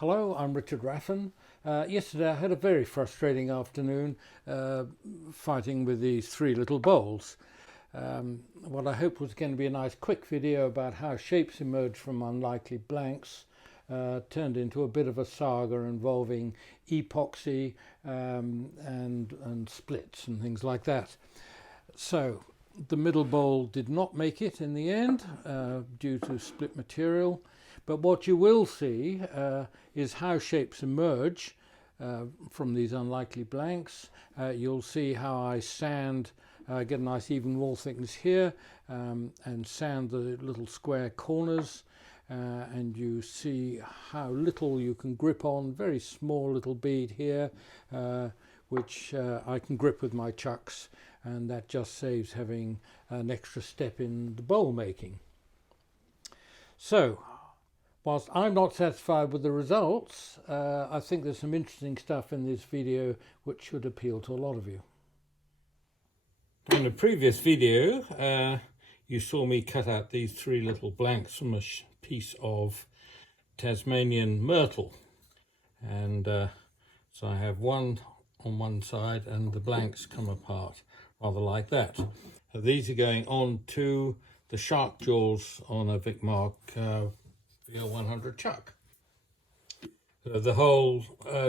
Hello, I'm Richard Raffan. Yesterday I had a very frustrating afternoon fighting with these three little bowls. What I hoped was going to be a nice quick video about how shapes emerge from unlikely blanks turned into a bit of a saga involving epoxy and splits and things like that. So the middle bowl did not make it in the end due to split material. But what you will see is how shapes emerge from these unlikely blanks. You'll see how I sand, get a nice even wall thickness here and sand the little square corners. And you see how little you can grip on, very small little bead here, which I can grip with my chucks, and that just saves having an extra step in the bowl making. So, whilst I'm not satisfied with the results, I think there's some interesting stuff in this video which should appeal to a lot of you. In the previous video, you saw me cut out these three little blanks from a piece of Tasmanian myrtle. And so I have one on one side and the blanks come apart, rather like that. So these are going on to the shark jaws on a Vicmark VL100 chuck. So the hole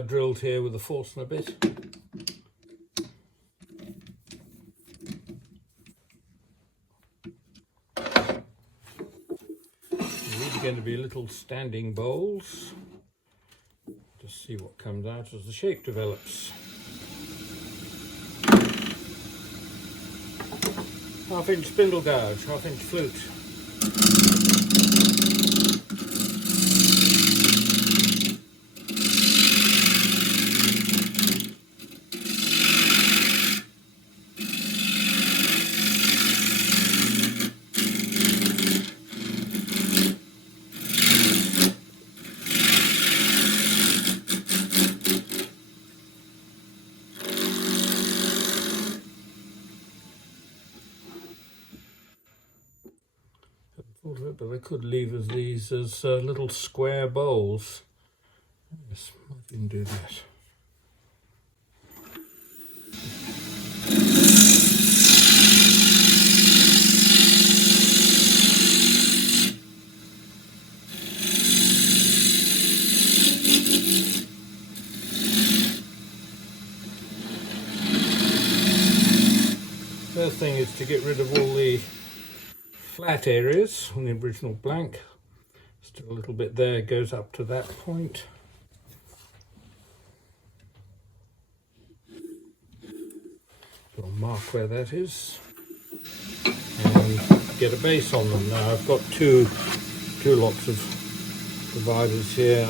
drilled here with a Forstner bit. These are going to be little standing bowls. Just see what comes out as the shape develops. Half-inch spindle gouge, half-inch flute. But I could leave these as little square bowls. Yes, I can do that. First thing is to get rid of all the flat areas on the original blank. Still a little bit there, goes up to that point. So I'll mark where that is and get a base on them. Now I've got two lots of dividers here.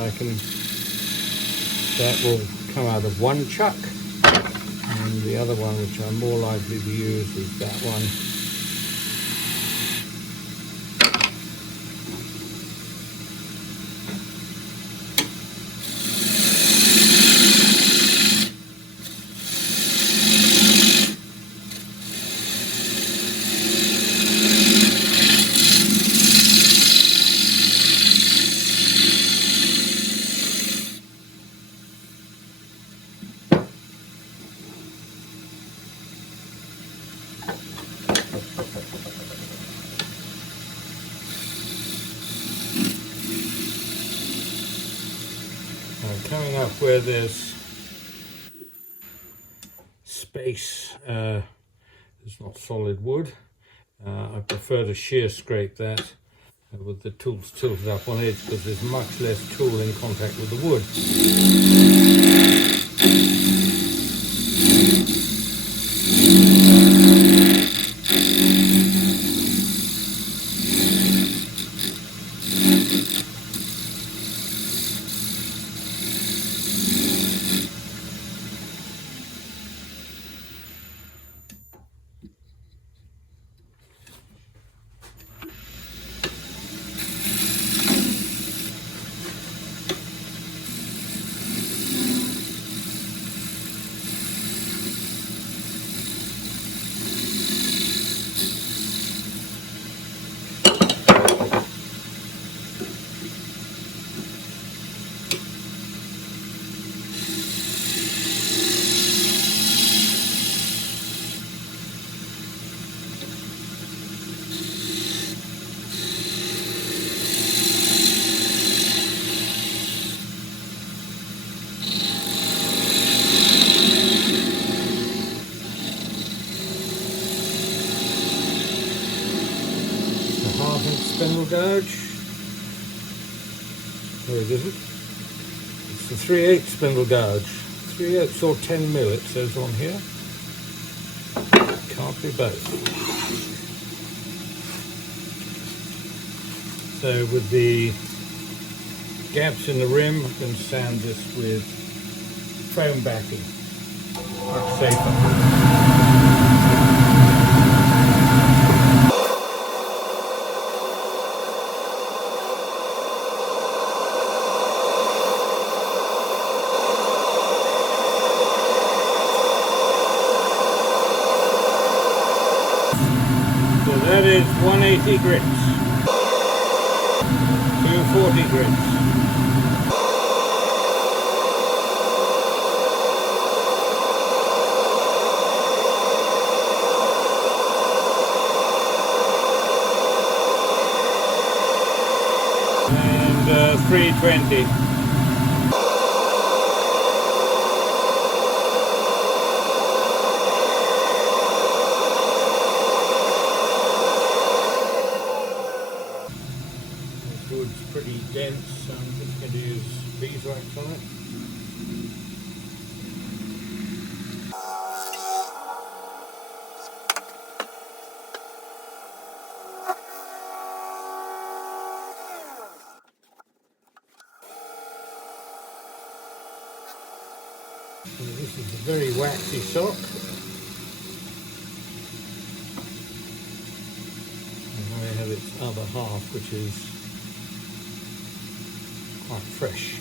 That will come out of one chuck, and the other one, which I'm more likely to use, is that one. Coming up where there's space, it's not solid wood. I prefer to shear scrape that with the tools tilted up on edge, because there's much less tool in contact with the wood. gouge. Where is it? It's the 3/8 spindle gouge. 3/8 or 10 mil it says on here. Can't be both. So with the gaps in the rim, I can sand this with foam backing. Much safer. So that is 180 grits, 240 grits. And 320. Wood's pretty dense, so I'm just going to use beeswax on it. So this is a very waxy sock. And I have its other half, which is quite fresh.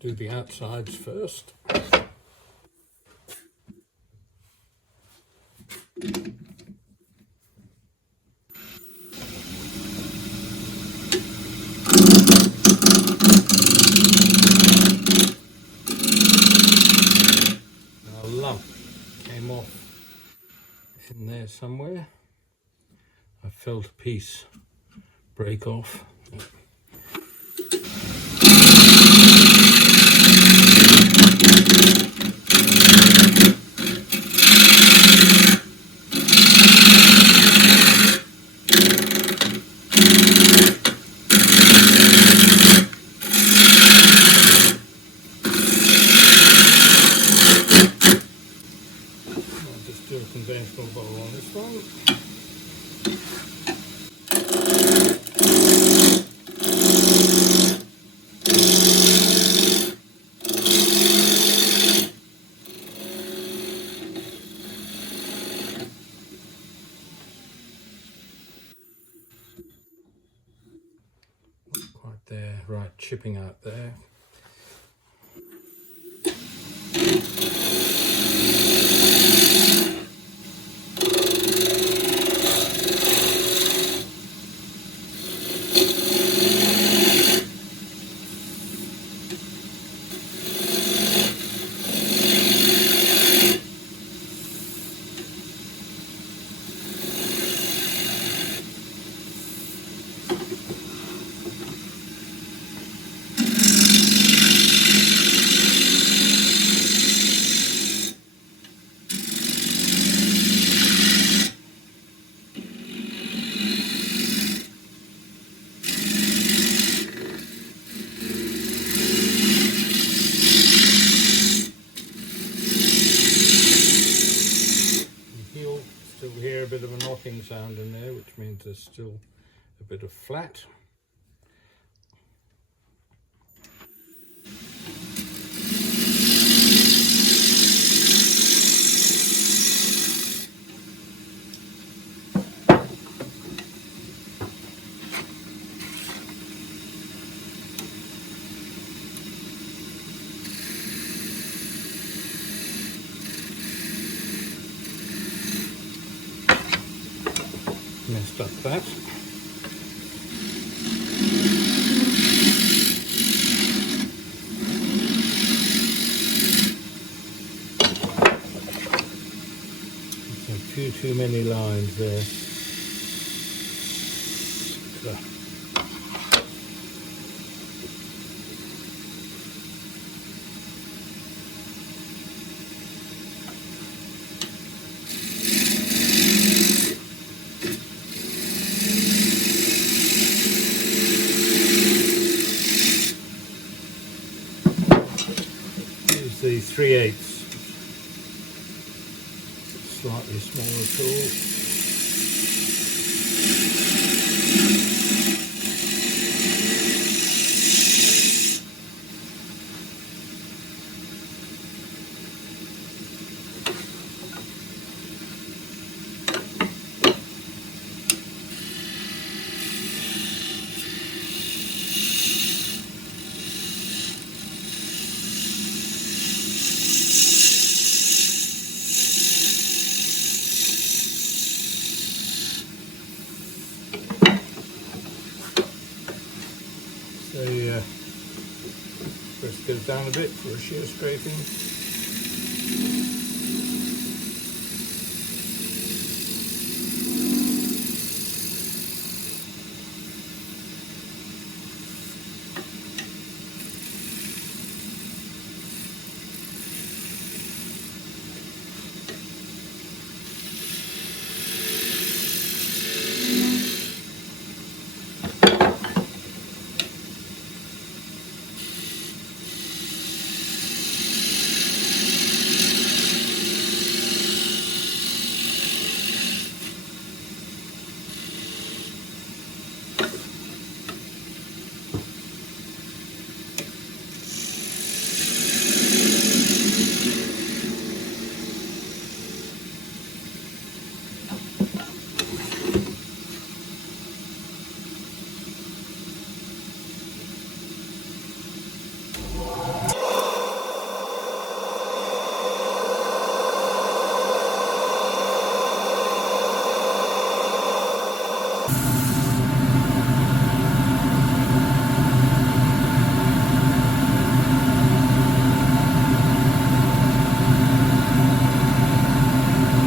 Do the outsides first. A lump came off in there somewhere. I felt a piece break off. Do a conventional bowl on this one. Not quite there, right, chipping out there. Still hear a bit of a knocking sound in there, which means there's still a bit of flat. Messed up that. There's a few too many lines there. 3/8. Slightly smaller tool. So press goes down a bit for a shear scraping.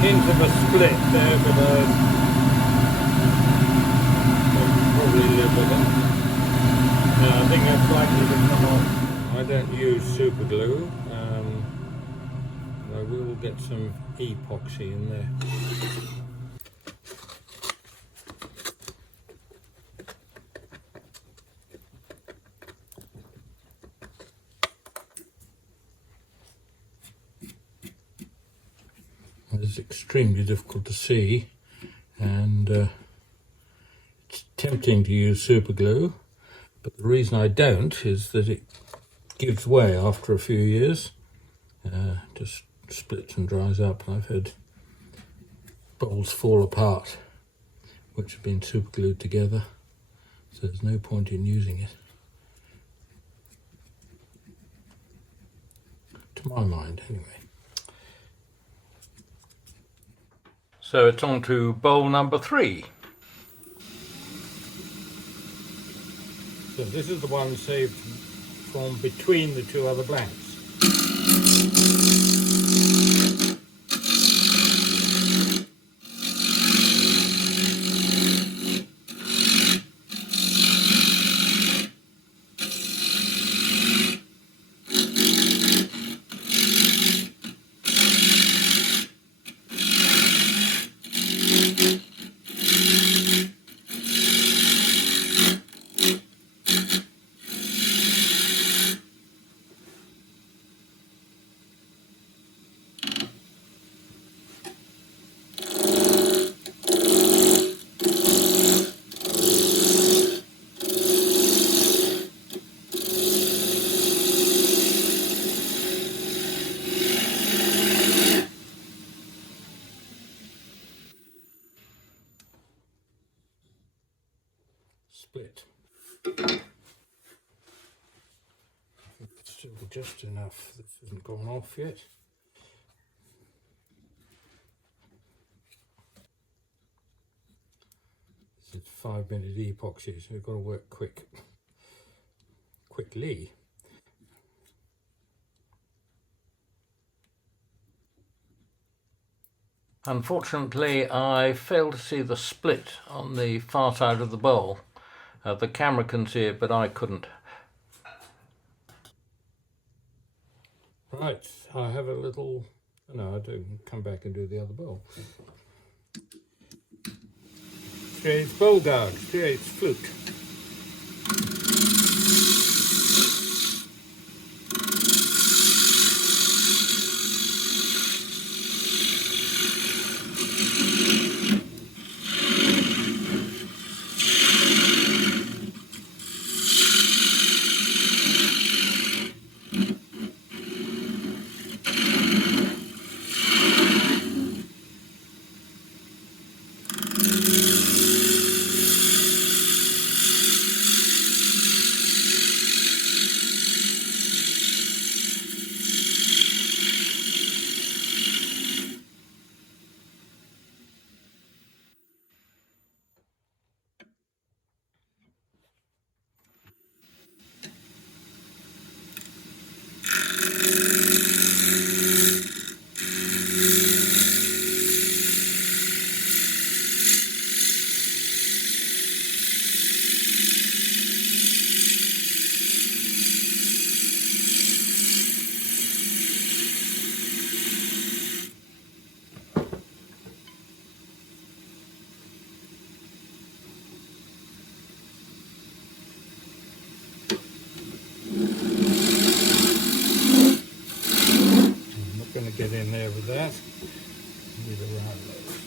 Hint of a split there, but probably live with it. I think that's likely to come off. I don't use super glue. I will get some epoxy in there. It's extremely difficult to see, and it's tempting to use super glue, but the reason I don't is that it gives way after a few years, just splits and dries up. I've had bowls fall apart which have been super glued together, so there's no point in using it, to my mind anyway. So it's on to bowl number 3. So this is the one saved from between the two other blanks. Split. It's still just enough that hasn't gone off yet. This is 5-minute epoxy, so we've got to work quickly. Unfortunately, I failed to see the split on the far side of the bowl. The camera can see it, but I couldn't. Right, I have a little... No, I don't come back and do the other bowl. 3/8 bowl guard, 3/8 flute. with that. Need around those.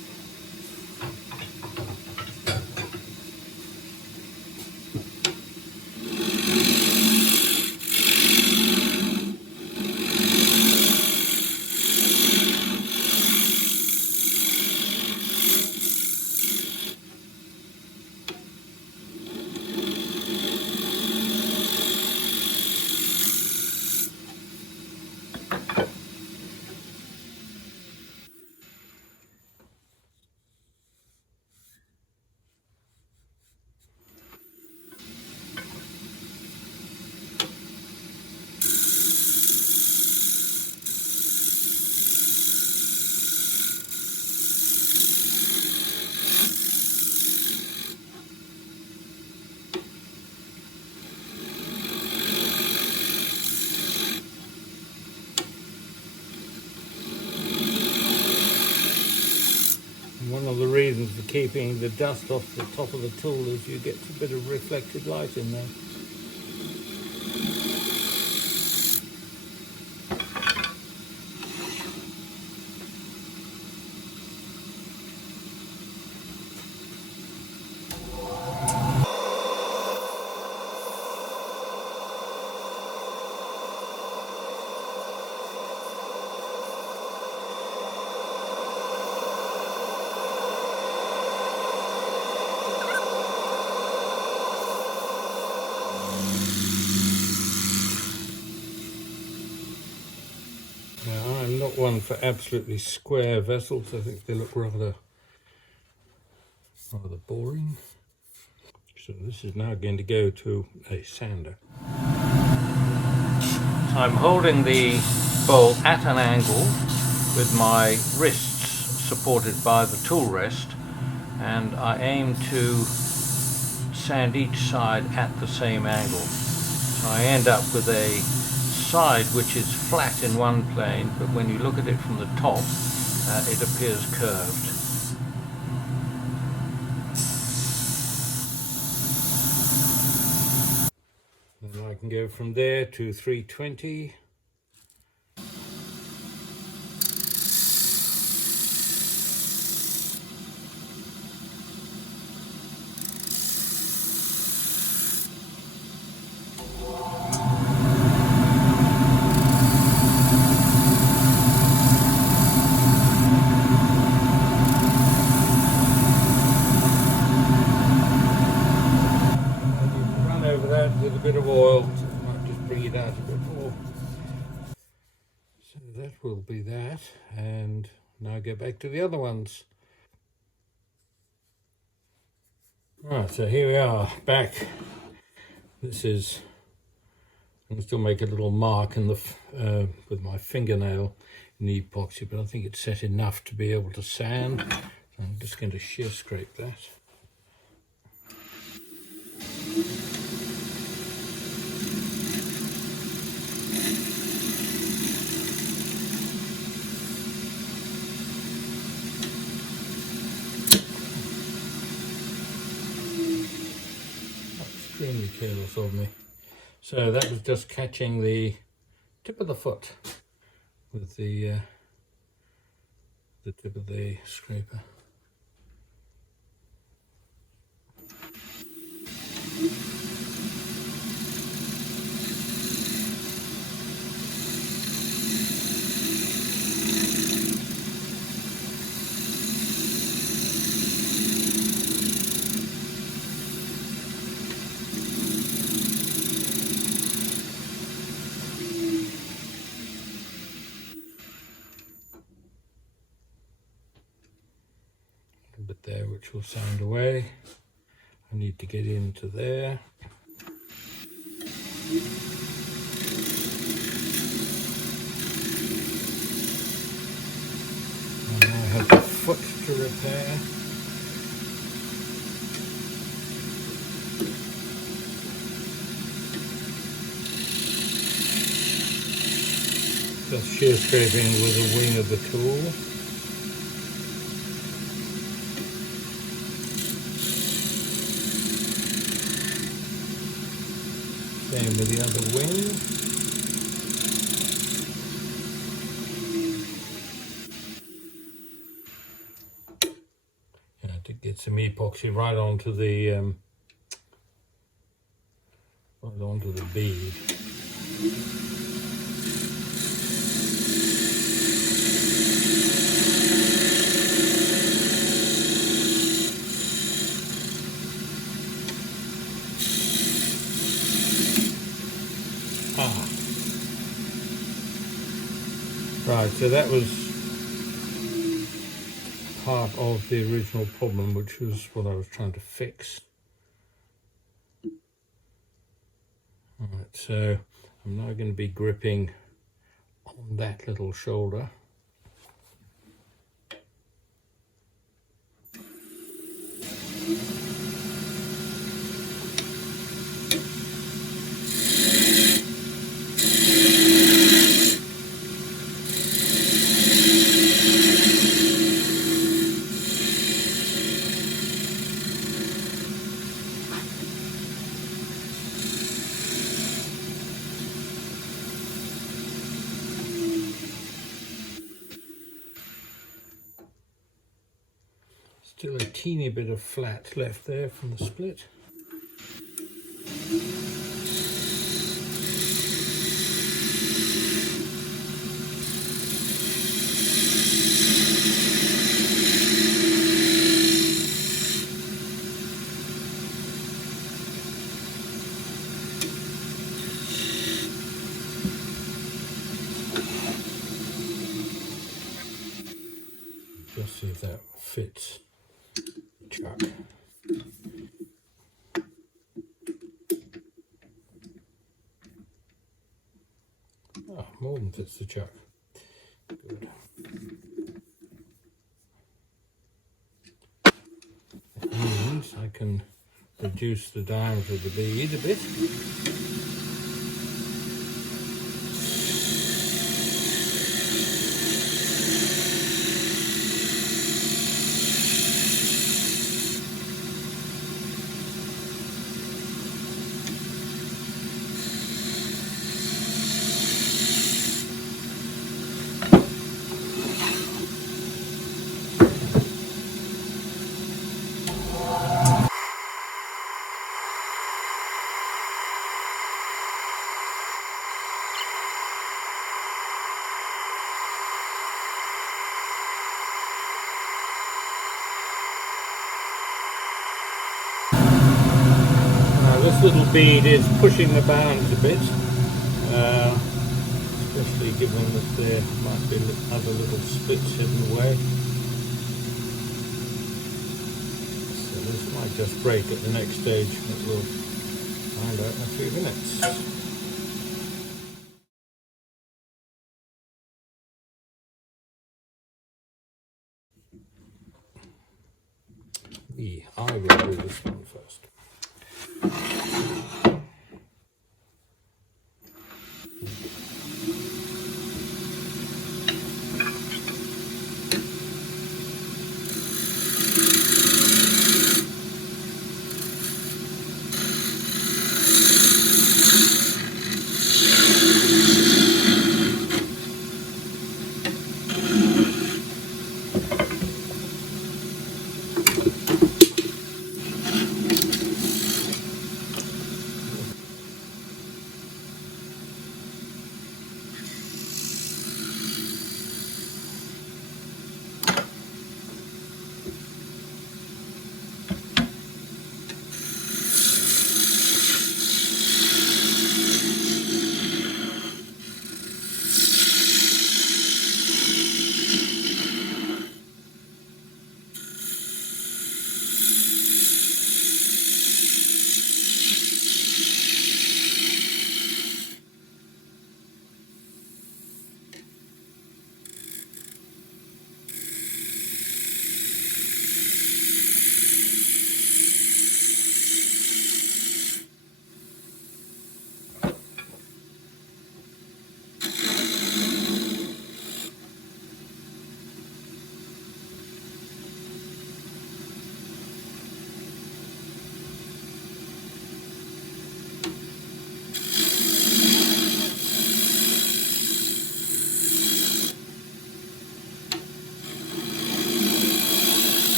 One of the reasons for keeping the dust off the top of the tool is you get a bit of reflected light in there. Now, I'm not one for absolutely square vessels. I think they look rather boring. So this is now going to go to a sander. So I'm holding the bowl at an angle with my wrists supported by the tool rest, and I aim to sand each side at the same angle. So I end up with a side which is flat in one plane, but when you look at it from the top, it appears curved. And I can go from there to 320. With a bit of oil, might just bring it out a bit more. So that will be that, and now go back to the other ones. Right, so here we are, back. This is, I can still make a little mark in the with my fingernail in the epoxy, but I think it's set enough to be able to sand. So I'm just going to shear scrape that. Extremely careless of me. So that was just catching the tip of the foot with the tip of the scraper. Bit there which will sand away. I need to get into there. And I have the foot to repair. Just shear scraping with the wing of the tool. Same with the other wing. some epoxy right onto the bead. Right, so that was part of the original problem, which was what I was trying to fix. Alright, so I'm now going to be gripping on that little shoulder. Still a teeny bit of flat left there from the split. Just see if that fits. Chuck. Oh, more than fits the chuck. Good. That means I can reduce the diameter of the bead a bit. This little bead is pushing the bounds a bit, especially given that there might be other little splits hidden away. So this might just break at the next stage, but we'll find out in a few minutes. I will do this one first.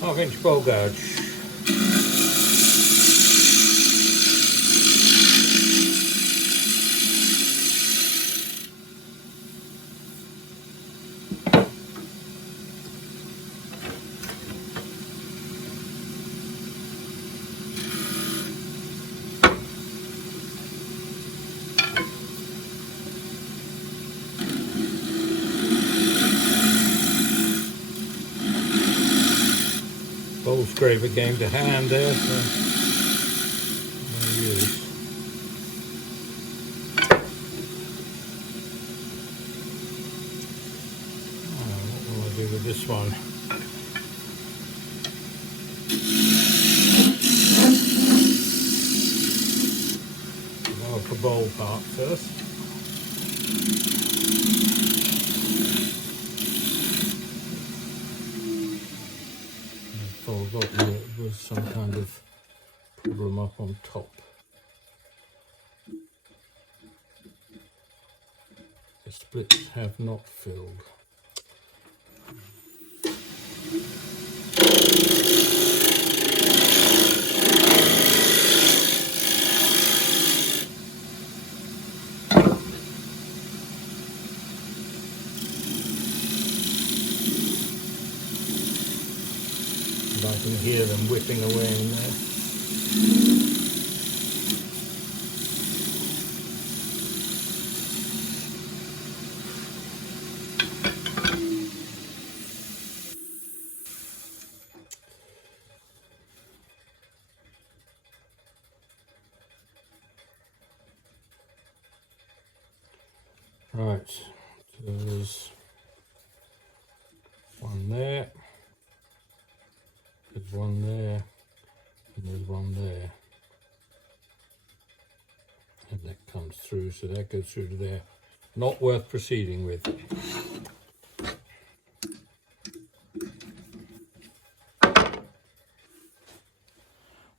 1/2 bowl gouge. Bowl scraper came to hand there, so there he is. What will I do with this one? Develop the bowl part first. I forgot there was some kind of problem up on top. The splits have not filled. And I can hear them whipping away in there. Right, so there's one there, there's one there, and there's one there. And that comes through, so that goes through to there. Not worth proceeding with.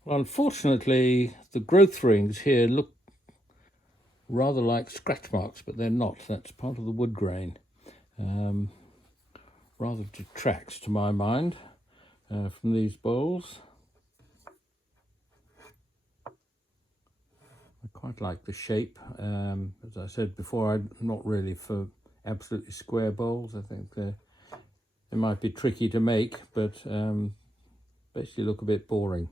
Well, unfortunately, the growth rings here look rather like scratch marks, but they're not. That's part of the wood grain. Rather detracts, to my mind, from these bowls. I quite like the shape. As I said before, I'm not really for absolutely square bowls. I think they might be tricky to make, but basically look a bit boring.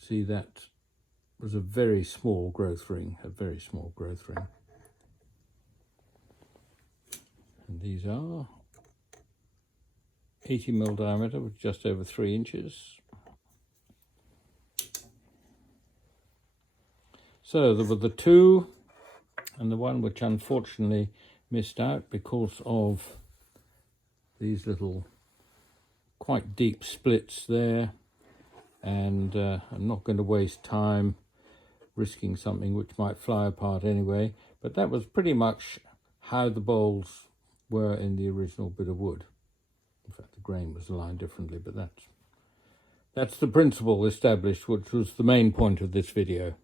See, that was a very small growth ring, a very small growth ring. And these are 80mm diameter with just over 3 inches. So there were the two, and the one which unfortunately missed out because of these little quite deep splits there. And I'm not going to waste time risking something which might fly apart anyway, but that was pretty much how the bowls were in the original bit of wood. In fact, the grain was aligned differently, but that's the principle established, which was the main point of this video.